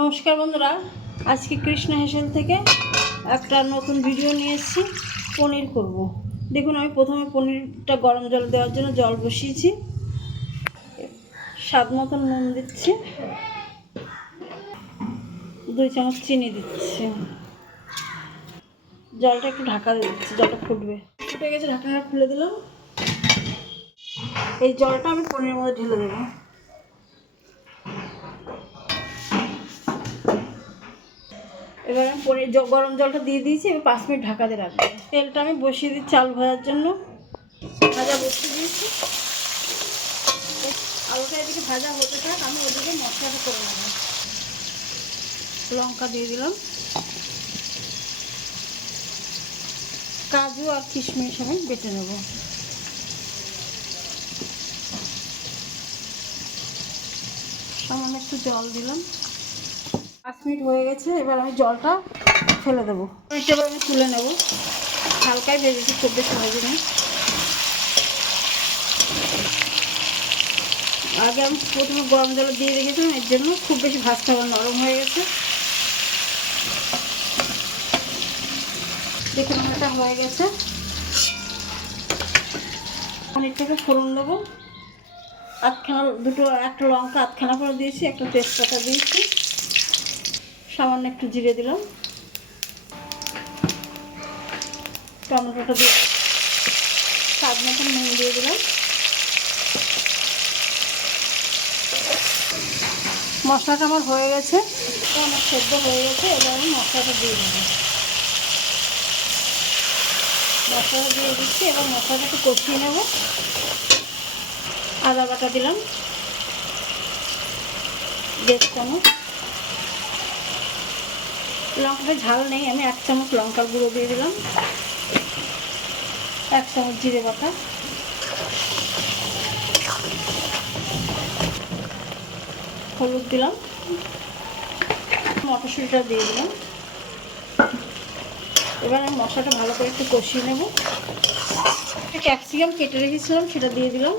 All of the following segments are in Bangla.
নমস্কার বন্ধুরা, আজকে কৃষ্ণ হেসেল থেকে একটা নতুন ভিডিও নিয়ে এসেছি। পনির করব। দেখুন, আমি প্রথমে পনিরটা গরম জল দেওয়ার জন্য জল বসিয়েছি। স্বাদ মতন নুন দিচ্ছি, 2 চামচ চিনি দিচ্ছি। জলটা একটু ঢাকা দিচ্ছি, জলটা ফুটবে। ফুটে গেছে, ঢাকনাটা খুলে দিলাম। এই জলটা আমি পনিরের মধ্যে ঢেলে দেবো। এবার আমি পনির গরম জলটা দিয়ে দিয়েছি। এবার 5 মিনিট ঢাকা দিয়ে রাখবো। তেলটা আমি বসিয়ে দিই চাল ভাজার জন্য। ভাজা বসিয়ে দিয়েছি। আলুটা এদিকে ভাজা হতে থাক, আমি ওদিকে মশলাটা করে নেব। লঙ্কা দিয়ে দিলাম, কাজু আর কিশমিশ আমি বেটে নেব। সামান্য একটু জল দিলাম। 5 মিনিট হয়ে গেছে। এবার আমি জলটা ফেলে দেবো। এবার আমি তুলে নেব। হালকাই ভেজেছি, খুব বেশি ভেজে নিই। আগে আমি প্রথমে গরম জল দিয়ে রেখেছিলাম, এর জন্য খুব বেশি ভাজতে হবে, নরম হয়ে গেছে। দেখুন, এটা হয়ে গেছে। পনিরটাকে ফোড়ন দেবো। একটা লঙ্কা আধখানা করে দিয়েছি, একটা তেজপাতা দিয়েছি, সামান্য একটু জিরে দিলাম, টমেটোটা দিয়ে স্বাদ মতন নুন দিয়ে দিলাম। মশলাটা আমার হয়ে গেছে, আমার সেদ্ধ হয়ে গেছে। এবার আমি মশলাটা দিয়ে দেবো। মশলাটা দিয়ে দিচ্ছি। এবার মশলাটা একটু কষিয়ে নেব। আদা বাটা দিলাম 1.5 চামচ। লঙ্কাটা ঝাল নেই, আমি 1 চামচ লঙ্কার গুঁড়ো দিয়ে দিলাম, 1 চামচ জিরে বাটা, হলুদ দিলাম, মটরশুঁটিটা দিয়ে দিলাম। এবার আমি মশলাটা ভালো করে একটু কষিয়ে নেব। ক্যাপসিকাম কেটে রেখেছিলাম, সেটা দিয়ে দিলাম।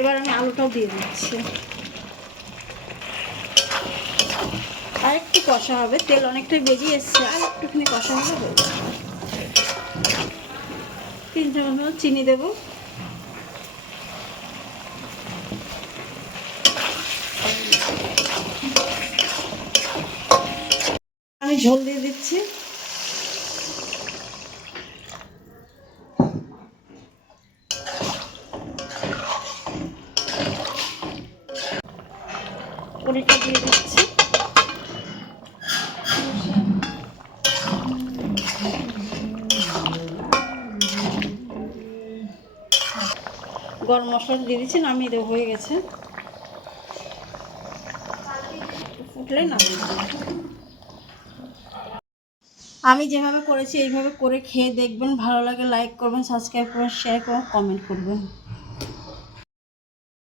এবার আমি আলুটাও দিয়ে দিচ্ছি। আর একটু কষা হবে, তেল অনেকটাই বেরিয়ে এসছে, আর একটুখানি কষা হলে হয়ে যাবে। 3 চামচ মতো চিনি দেবো। আমি ঝোল দিয়ে দিচ্ছি। পনিরটা দিয়ে দিচ্ছি। গরম মশলাটা দিয়ে দিচ্ছি, নামিয়ে দেবো, হয়ে গেছে। ফুটলে নামিয়ে দেবো। আমি যেভাবে করেছি এইভাবে করে খেয়ে দেখবেন। ভালো লাগে লাইক করবেন, সাবস্ক্রাইব করবেন, শেয়ার করবেন, কমেন্ট করবেন।